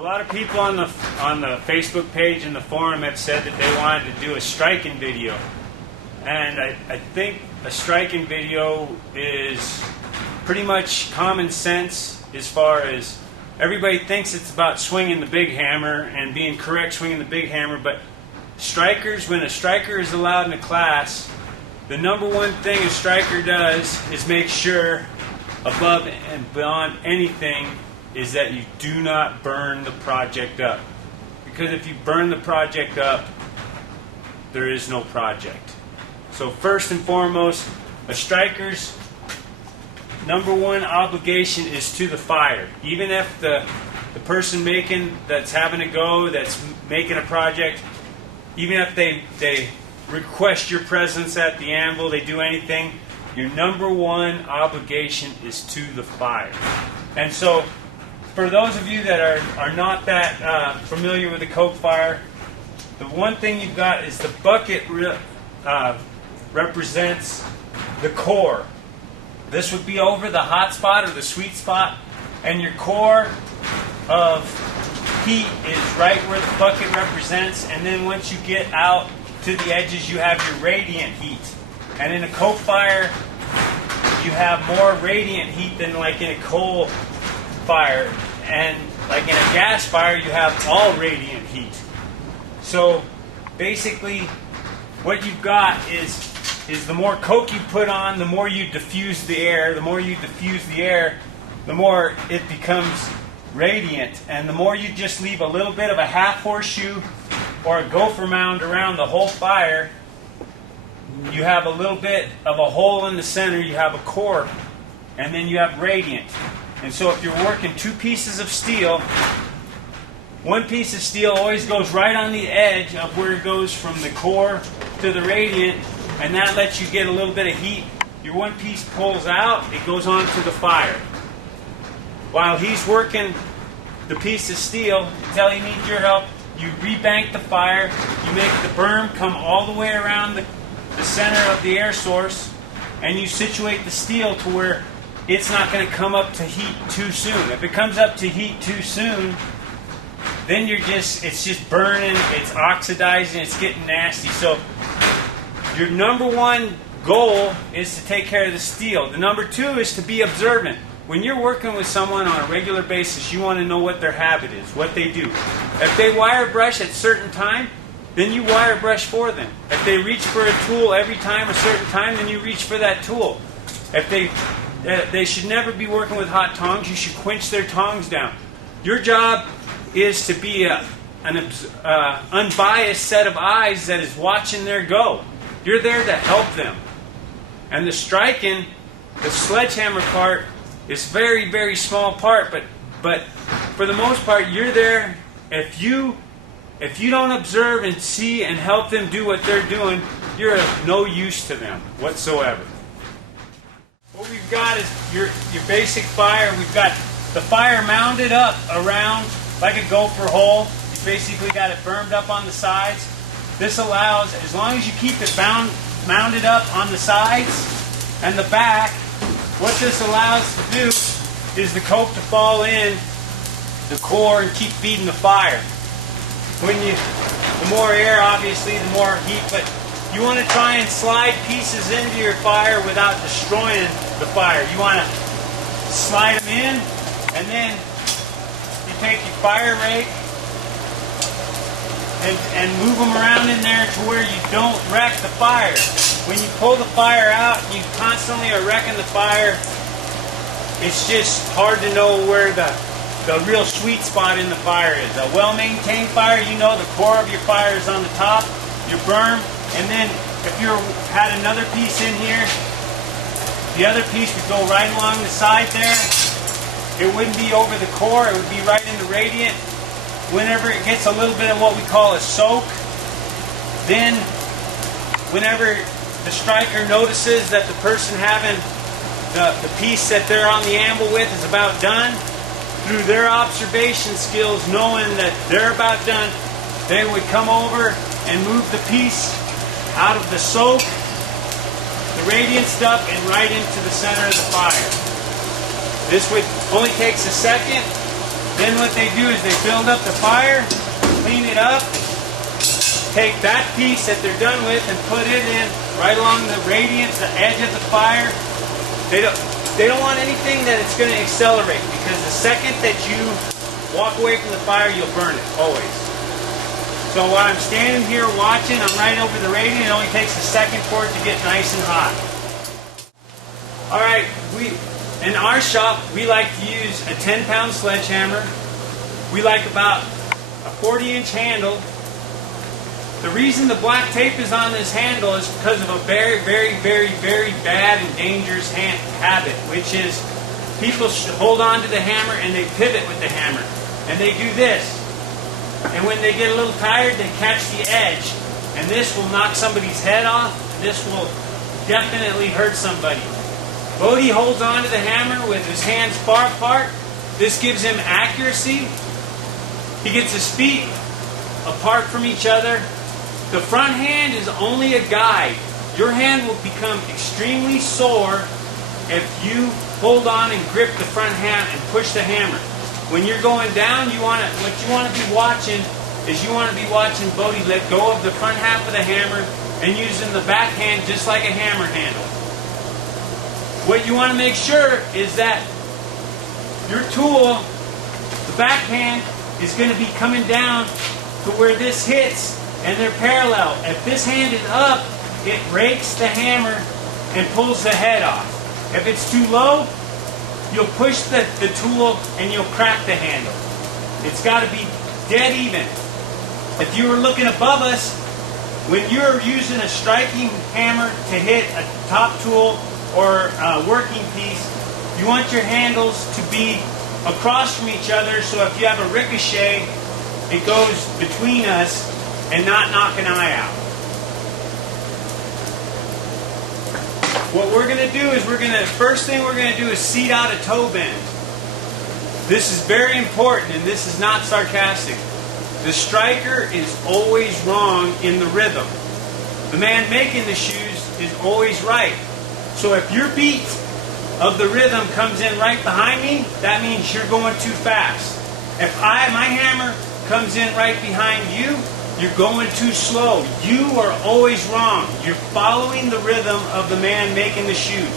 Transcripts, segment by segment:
A lot of people on the Facebook page and the forum have said that they wanted to do a striking video. And I think a striking video is pretty much common sense as far as everybody thinks it's about swinging the big hammer and being correct swinging the big hammer, but strikers, when a striker is allowed in a class, the number one thing a striker does is make sure above and beyond anything is that you do not burn the project up. Because if you burn the project up, there is no project. So first and foremost, a striker's number one obligation is to the fire. Even if the person that's having a go, that's making a project, even if they request your presence at the anvil, they do anything, your number one obligation is to the fire. And so, for those of you that are not that familiar with the coke fire, the one thing you've got is the bucket represents the core. This would be over the hot spot or the sweet spot, and your core of heat is right where the bucket represents, and then once you get out to the edges you have your radiant heat. And in a coke fire you have more radiant heat than like in a coal fire, and like in a gas fire you have all radiant heat. So basically what you've got is the more coke you put on, the more you diffuse the air. The more you diffuse the air, the more it becomes radiant. And the more you just leave a little bit of a half horseshoe or a gopher mound around the whole fire, you have a little bit of a hole in the center, you have a core, and then you have radiant. And so if you're working two pieces of steel, one piece of steel always goes right on the edge of where it goes from the core to the radiant, and that lets you get a little bit of heat. Your one piece pulls out, it goes on to the fire. While he's working the piece of steel, until he needs your help, you rebank the fire, you make the berm come all the way around the center of the air source, and you situate the steel to where it's not going to come up to heat too soon. If it comes up to heat too soon, then it's just burning, it's oxidizing, it's getting nasty. So your number one goal is to take care of the steel. The number two is to be observant. When you're working with someone on a regular basis, you want to know what their habit is, what they do. If they wire brush at a certain time, then you wire brush for them. If they reach for a tool every time a certain time, then you reach for that tool. If they should never be working with hot tongs, you should quench their tongs down. Your job is to be an unbiased set of eyes that is watching their go. You're there to help them. And the striking, the sledgehammer part, is very, very small part, but for the most part, you're there. If you don't observe and see and help them do what they're doing, you're of no use to them whatsoever. What we've got is your basic fire. We've got the fire mounded up around like a gopher hole. You basically got it bermed up on the sides. This allows, as long as you keep it mounded up on the sides and the back, what this allows to do is the coke to fall in the core and keep feeding the fire. The more air, obviously, the more heat, but you want to try and slide pieces into your fire without destroying the fire. You want to slide them in, and then you take your fire rake and move them around in there to where you don't wreck the fire. When you pull the fire out and you constantly are wrecking the fire, it's just hard to know where the real sweet spot in the fire is. A well-maintained fire, you know the core of your fire is on the top, your berm, and then if you had another piece in here, the other piece would go right along the side there. It wouldn't be over the core, it would be right in the radiant. Whenever it gets a little bit of what we call a soak, then whenever the striker notices that the person having the piece that they're on the anvil with is about done, through their observation skills, knowing that they're about done, they would come over and move the piece out of the soak, the radiant stuff, and right into the center of the fire. This only takes a second. Then what they do is they build up the fire, clean it up, take that piece that they're done with and put it in right along the radiance, the edge of the fire. They don't want anything that it's going to accelerate, because the second that you walk away from the fire, you'll burn it, always. So while I'm standing here watching, I'm right over the radiant. It only takes a second for it to get nice and hot. All right, in our shop, we like to use a 10-pound sledgehammer. We like about a 40-inch handle. The reason the black tape is on this handle is because of a very, very, very, very bad and dangerous habit, which is people hold on to the hammer and they pivot with the hammer. And they do this. And when they get a little tired, they catch the edge. And this will knock somebody's head off. This will definitely hurt somebody. Bodie holds on to the hammer with his hands far apart. This gives him accuracy. He gets his feet apart from each other. The front hand is only a guide. Your hand will become extremely sore if you hold on and grip the front hand and push the hammer. When you're going down, what you want to be watching is you want to be watching Bodie let go of the front half of the hammer and using the back hand just like a hammer handle. What you want to make sure is that your tool, the back hand, is going to be coming down to where this hits, and they're parallel. If this hand is up, it rakes the hammer and pulls the head off. If it's too low, you'll push the tool and you'll crack the handle. It's got to be dead even. If you were looking above us, when you're using a striking hammer to hit a top tool or a working piece, you want your handles to be across from each other, so if you have a ricochet, it goes between us and not knock an eye out. What we're going to do is first thing we're going to do is seat out a toe bend. This is very important, and this is not sarcastic. The striker is always wrong in the rhythm. The man making the shoes is always right. So if your beat of the rhythm comes in right behind me, that means you're going too fast. If my hammer comes in right behind you, you're going too slow. You are always wrong. You're following the rhythm of the man making the shoes.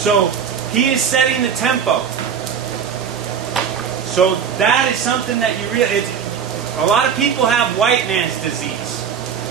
So he is setting the tempo. So that is something that you really... A lot of people have white man's disease.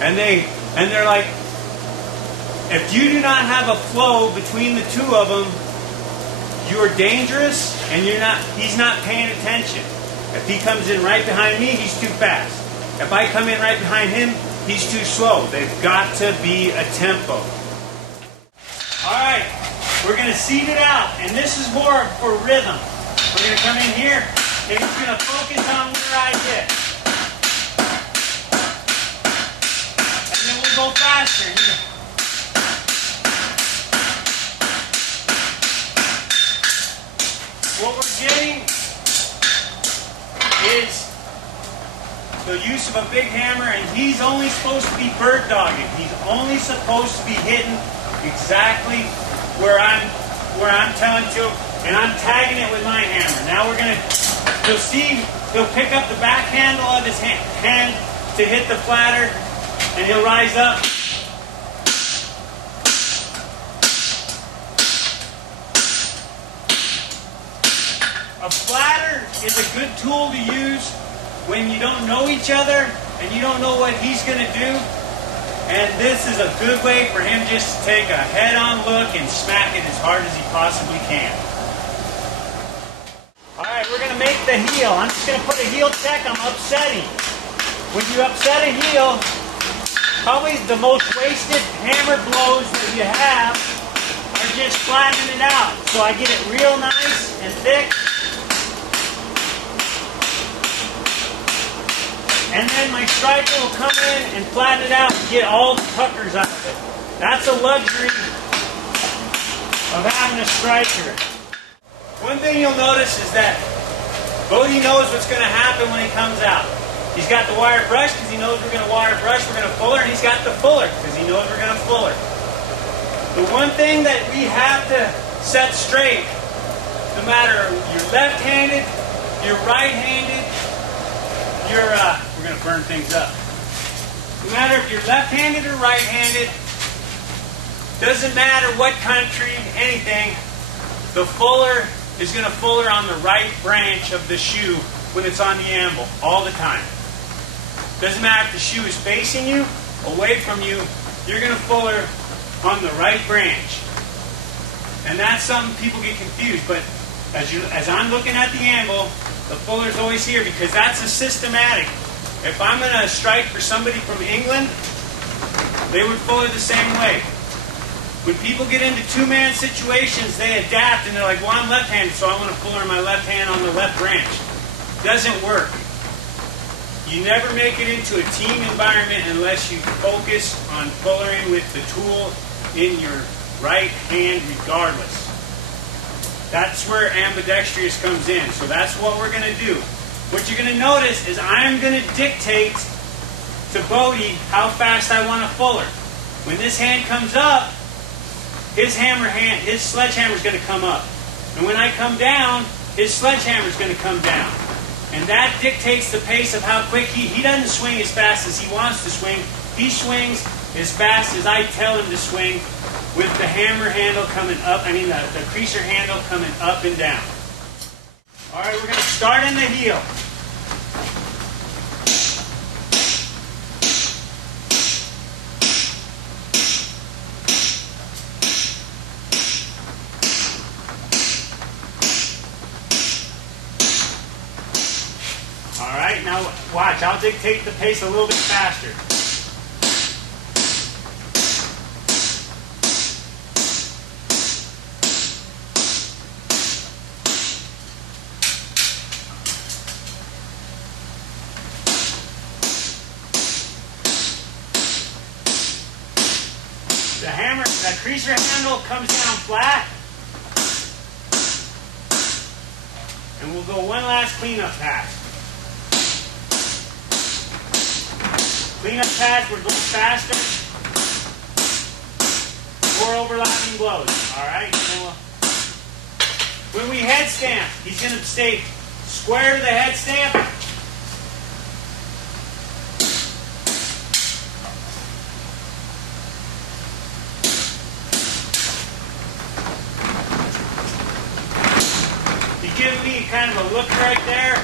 And they're like, if you do not have a flow between the two of them, you are dangerous, and he's not paying attention. If he comes in right behind me, he's too fast. If I come in right behind him, he's too slow. They've got to be a tempo. Alright, we're going to seat it out, and this is more for rhythm. We're going to come in here, and he's going to focus on where I hit. And then we'll go faster. What we're getting is the use of a big hammer, and he's only supposed to be bird dogging. He's only supposed to be hitting exactly where I'm telling to, and I'm tagging it with my hammer. Now you'll see, he'll pick up the back handle of his hand to hit the flatter, and he'll rise up. A flatter is a good tool to use when you don't know each other and you don't know what he's going to do. And this is a good way for him just to take a head-on look and smack it as hard as he possibly can. Alright, we're going to make the heel. I'm just going to put a heel check. I'm upsetting. When you upset a heel, probably the most wasted hammer blows that you have are just flattening it out. So I get it real nice and thick. And then my striker will come in and flatten it out and get all the puckers out of it. That's a luxury of having a striker. One thing you'll notice is that Bodie knows what's going to happen when he comes out. He's got the wire brush because he knows we're going to wire brush, we're going to fuller, and he's got the fuller because he knows we're going to fuller. The one thing that we have to set straight, no matter you're left-handed, you're right-handed, we're going to burn things up. No matter if you're left-handed or right-handed, doesn't matter what country, anything, the fuller is going to fuller on the right branch of the shoe when it's on the anvil all the time. Doesn't matter if the shoe is facing you, away from you, you're going to fuller on the right branch. And that's something people get confused, but as I'm looking at the anvil, the fuller's always here because that's a systematic. If I'm going to strike for somebody from England, they would fuller the same way. When people get into two-man situations, they adapt and they're like, well, I'm left-handed, so I want to fuller my left hand on the left branch. Doesn't work. You never make it into a team environment unless you focus on fullering with the tool in your right hand regardless. That's where ambidextrous comes in. So that's what we're going to do. What you're going to notice is I'm going to dictate to Bodie how fast I want to fuller. When this hand comes up, his sledgehammer is going to come up. And when I come down, his sledgehammer is going to come down. And that dictates the pace of how quick he doesn't swing as fast as he wants to swing. He swings as fast as I tell him to swing with the hammer handle coming up, the creaser handle coming up and down. All right, we're going to start in the heel. All right, now watch, I'll dictate the pace a little bit faster. That creaser handle comes down flat. And we'll go one last cleanup pass. Cleanup pass, we're going faster. 4 overlapping blows. Alright? When we head stamp, he's going to stay square to the head stamp. Give me kind of a look right there.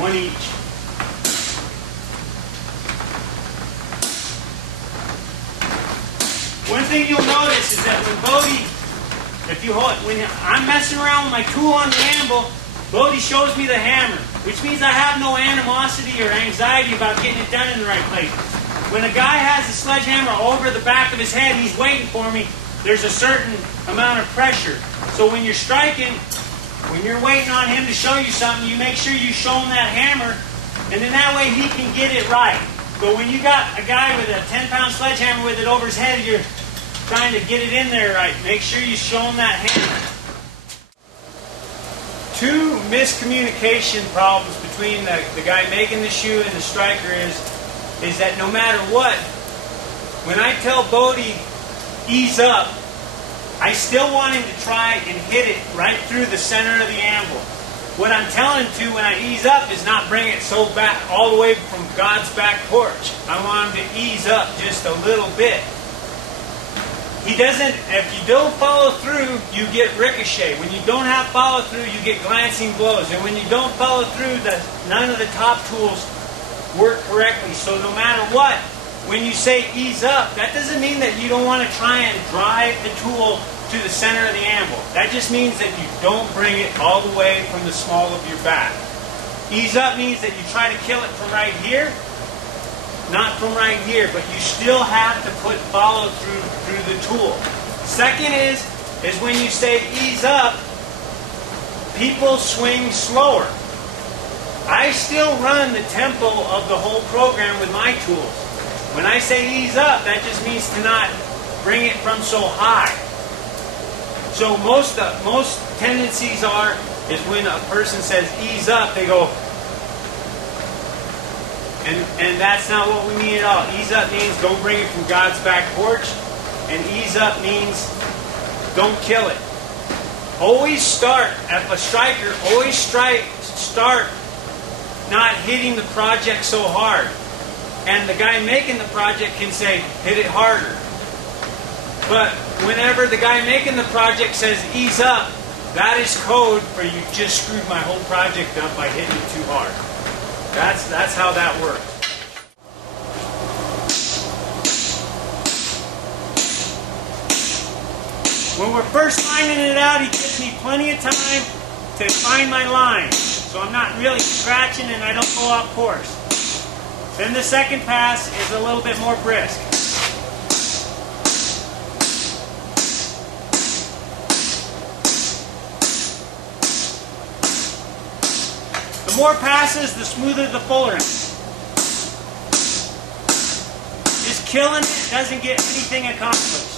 One each. One thing you'll notice is that when Bodie, when I'm messing around with my tool on the anvil, Bodie shows me the hammer, which means I have no animosity or anxiety about getting it done in the right place. When a guy has a sledgehammer over the back of his head, he's waiting for me, there's a certain amount of pressure. So when you're striking, when you're waiting on him to show you something, you make sure you show him that hammer, and then that way he can get it right. But when you got a guy with a 10-pound sledgehammer with it over his head, you're trying to get it in there right. Make sure you show him that hammer. Two miscommunication problems between the guy making the shoe and the striker is that no matter what, when I tell Bodie, ease up, I still want him to try and hit it right through the center of the anvil. What I'm telling him to when I ease up is not bring it so back all the way from God's back porch. I want him to ease up just a little bit. If you don't follow through, you get ricochet. When you don't have follow through, you get glancing blows. And when you don't follow through, none of the top tools work correctly. So no matter what, when you say ease up, that doesn't mean that you don't want to try and drive the tool to the center of the anvil. That just means that you don't bring it all the way from the small of your back. Ease up means that you try to kill it from right here, not from right here, but you still have to put follow through the tool. Second is when you say ease up, people swing slower. I still run the tempo of the whole program with my tools. When I say ease up, that just means to not bring it from so high. So most tendencies is when a person says ease up, they go, and that's not what we mean at all. Ease up means don't bring it from God's back porch. and ease up means don't kill it. Always start, as a striker, always start not hitting the project so hard. And the guy making the project can say, hit it harder. But whenever the guy making the project says ease up, that is code for you just screwed my whole project up by hitting it too hard. That's how that works. When we're first lining it out, he gives me plenty of time to find my line. So I'm not really scratching and I don't go off course. Then the second pass is a little bit more brisk. The more passes, the smoother the fuller end. Just killing it doesn't get anything accomplished.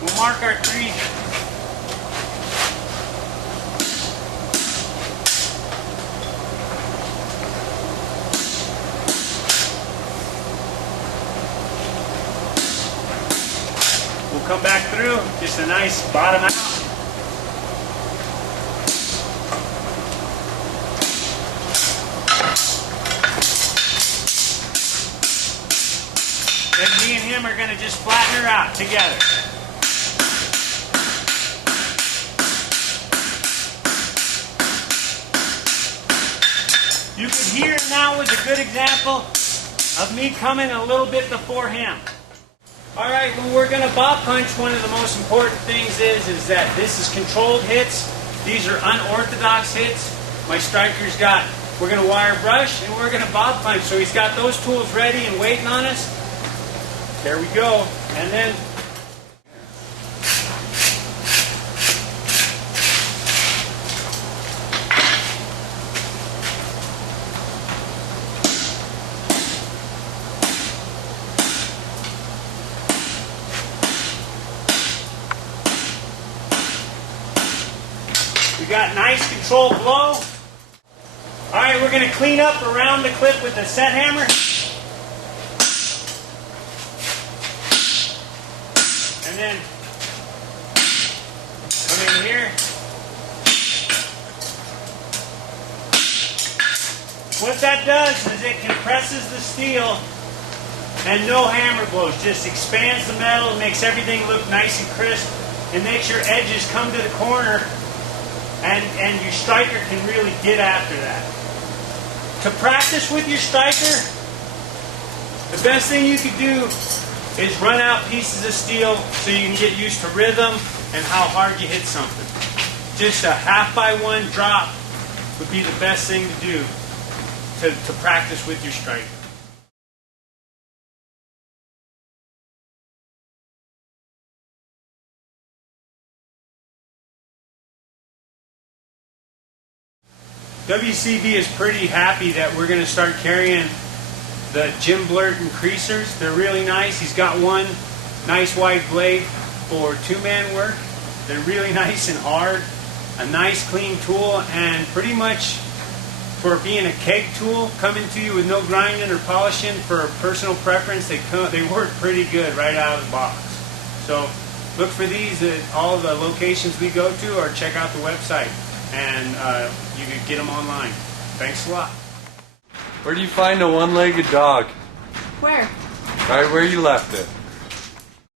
We'll mark our tree. We'll come back through, just a nice bottom out. Then me and him are going to just flatten her out together. You can hear now was a good example of me coming a little bit before him. Alright, when we're going to bob punch, one of the most important things is that this is controlled hits. These are unorthodox hits. My striker's got, we're going to wire brush and we're going to bob punch. So he's got those tools ready and waiting on us. There we go. And then we got nice controlled blow. Alright, we're going to clean up around the clip with the set hammer. And then come in here. What that does is it compresses the steel and no hammer blows. Just expands the metal, makes everything look nice and crisp, and makes your edges come to the corner. And your striker can really get after that. To practice with your striker, the best thing you could do is run out pieces of steel so you can get used to rhythm and how hard you hit something. Just a 1/2 drop would be the best thing to do to practice with your striker. WCB is pretty happy that we're going to start carrying the Jim Blurton creasers. They're really nice. He's got one nice wide blade for two-man work. They're really nice and hard. A nice clean tool, and pretty much for being a keg tool, coming to you with no grinding or polishing for personal preference, they work pretty good right out of the box. So look for these at all the locations we go to, or check out the website. And you can get them online. Thanks a lot. Where do you find a one-legged dog? Where? Right where you left it.